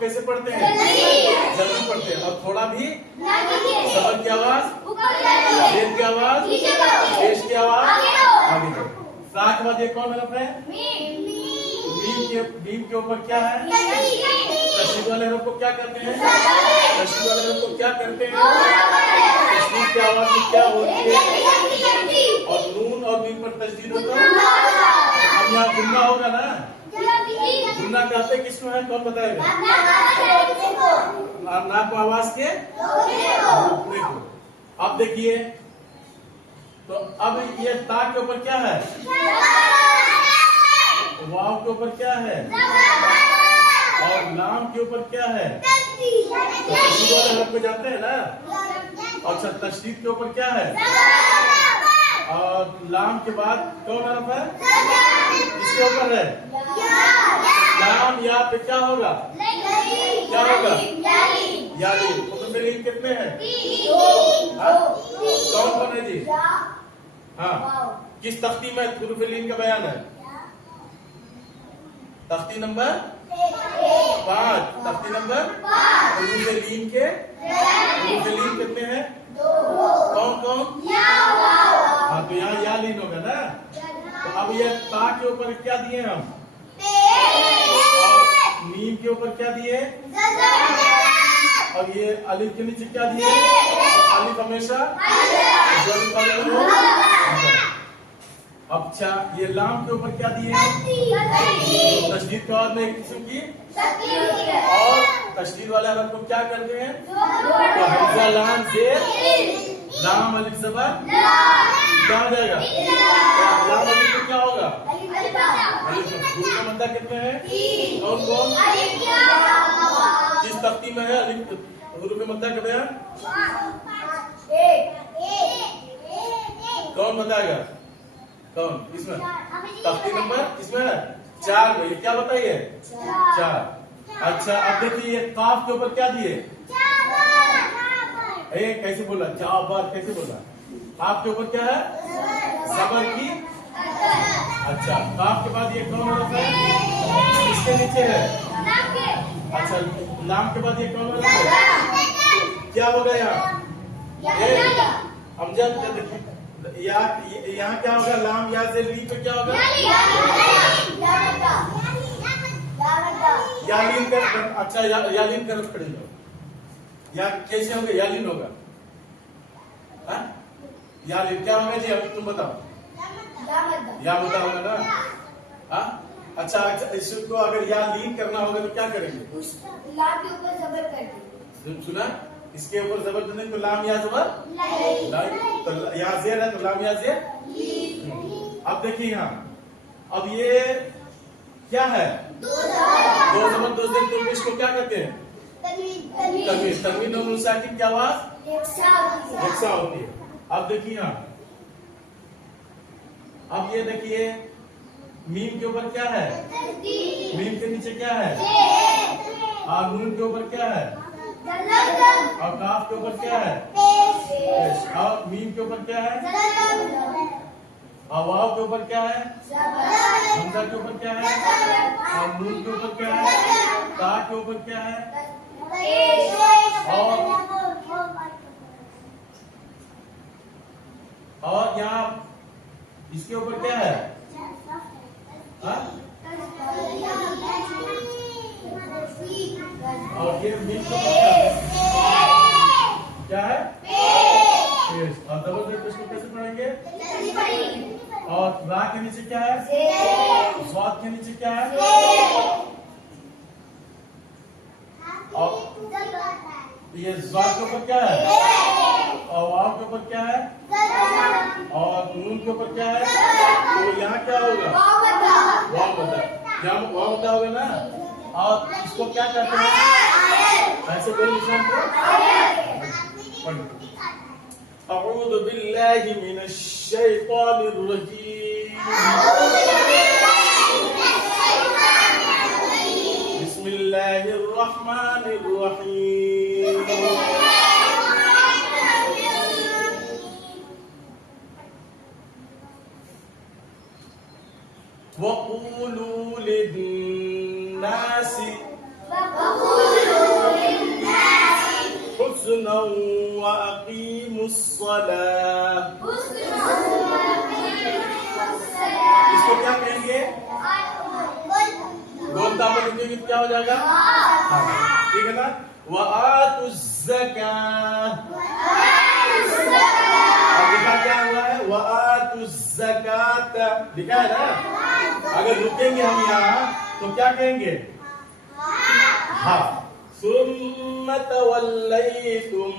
कैसे पढ़ते हैं? जल्दी पढ़ते हैं। और थोड़ा भी सबर की आवाज, देर की आवाज, देश की आवाज आगे जाओ। सा के बाद ये कौन हरफ है? मीम के ऊपर क्या है? तशदीद वाले हरफ को क्या करते हैं? तशदीद वाले हरफ को क्या करते हैं? तशदीद की आवाज में क्या होती है? और नून और मीम पर तशदीद होता है। अब यहाँ गुन्ना होगा ना? गुन्ना कहते किसको है? कौन बताएगा? ना को आवाज के रोकने को। अब देखिए, तो अब ये ता के ऊपर क्या है? वाव के ऊपर क्या है? और लाम के ऊपर क्या है? तशदीद वाले हरफ को जानते हैं ना? अच्छा, तशदीद के ऊपर क्या है? और लाम के बाद कौन हरफ है? किसके ऊपर है? लाम या पे क्या होगा? क्या होगा? यालीन। हुरूफ कितने हैं? कौन कौन है जी? हाँ, किस तख्ती में हुरूफ लीन का बयान है? तख्ती नंबर 5। तख्ती नंबर हुरूफ लीन के हुरूफ लीन कितने हैं? कौन कौन? हाँ, तो यहाँ या लीन होगा ना। तो अब ये ता के ऊपर क्या दिए हम? और मीम के ऊपर क्या दिए? और ये अलिफ के नीचे क्या दिए? अलिफ हमेशा। अच्छा, ये लाम के ऊपर क्या दिए? तशदीद के बाद में एक किस्म की। और तशदीद वाले हरफ को क्या करते हैं? तो हमजा लाम से लाम अलिफ ज़बर क्या हो जाएगा? लाम अलिफ को क्या होगा? हुरूफ मद्दा कितने हैं? कौन कौन? किस तख्ती में है हुरूफ मद्दा का बयान? कौन बताएगा? कौन? किसमें? तख्ती नंबर किसमें है? 4 में। क्या बताइए? 4। अच्छा, अब देखिए ये काफ के ऊपर क्या दिए? कैसे बोला? जाबर कैसे बोला? काफ के ऊपर क्या है? ज़बर की। अच्छा, काफ के बाद ये कौन हरफ है? इसके नीचे है। अच्छा, लाम के बाद ये कौन हरफ है? क्या होगा यहाँ? अमजद, यहाँ क्या होगा? लाम या से ली पे क्या होगा? यालीन कर। अच्छा, यालीन कर पड़ेगा। या कैसे होगा? यालीन होगा। यालीन क्या होगा जी? अभी तुम बताओ। या बता होगा ना? हाँ, अच्छा, इसको अगर या लीन करना होगा तो क्या करेंगे? लाम के ऊपर ज़बर कर देंगे। सुना? इसके ऊपर ज़बर देने तो लाम या ज़बर तो या ज़ेर है तो लाम या ज़ेर। अब देखिए यहाँ, अब ये क्या है? 2 ज़बर 2 ज़ेर। तो इसको क्या कहते हैं? तन्वीन। तन्वीन और नून साकिन की आवाज यकसा होती है। अब देखिए यहाँ, अब ये देखिए मीम के ऊपर क्या है? मीम के नीचे क्या है? और नून के ऊपर क्या है? और काफ के ऊपर क्या है? और मीम के ऊपर क्या है? और वाव के ऊपर क्या है? हमजा के ऊपर क्या है? और नून के ऊपर क्या है? ता के ऊपर क्या है? और यहाँ इसके ऊपर क्या है? और ये मीम के ऊपर क्या है? और डबल जेड इसको कैसे पढ़ेंगे? और रा के नीचे क्या है? स्वाद के नीचे क्या है? और ये स्वाद के ऊपर क्या है? और वाव के ऊपर क्या है? और नून के ऊपर क्या है? तो यहाँ क्या होगा? वाव बता। यहाँ वाव बता होगा ना? और इसको क्या कहते हैं? ऐसे कोई निशान को अऊज़ु बिल्लाहि मिनश शैतानिर रजीम। बिस्मिल्लाहिर रहमानिर रहीम। वक़ूलू लिन्नासी अकीमुस्सलाह। इसको क्या कहेंगे? बोलता पर लिखेंगे तो क्या हो जाएगा? हाँ, ठीक है ना। वआतुज़्ज़काह, अब लिखा क्या हुआ है? वआतुज़्ज़कात लिखा है ना। अगर रुकेंगे हम यहाँ तो क्या कहेंगे? हाँ, सुम्म तवल्लैतुम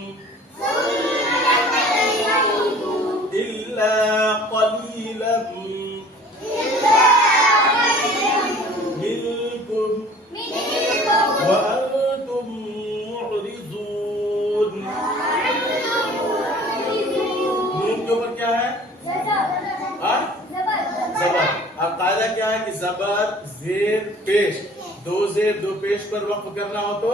इल्ला क़लीलन मिनकुम व अंतुम मुअरिज़ून। नून के ऊपर क्या है? हाँ? जबर। अब कायदा क्या है कि जबर जेर पेश, दो जेर दो पेश पर वक्फ करना हो तो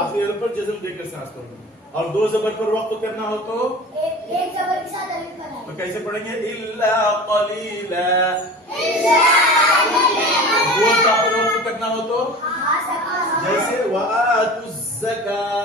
आखिर पर जज्म देकर सांस पढ़ना, और दो जबर पर वक्फ करना हो तो एक जबर के साथ अलिफ का तो कैसे पढ़ेंगे? इल्ला क़लीला। दो ता पर वक्फ करना हो तो जैसे वआतुज़्ज़काह।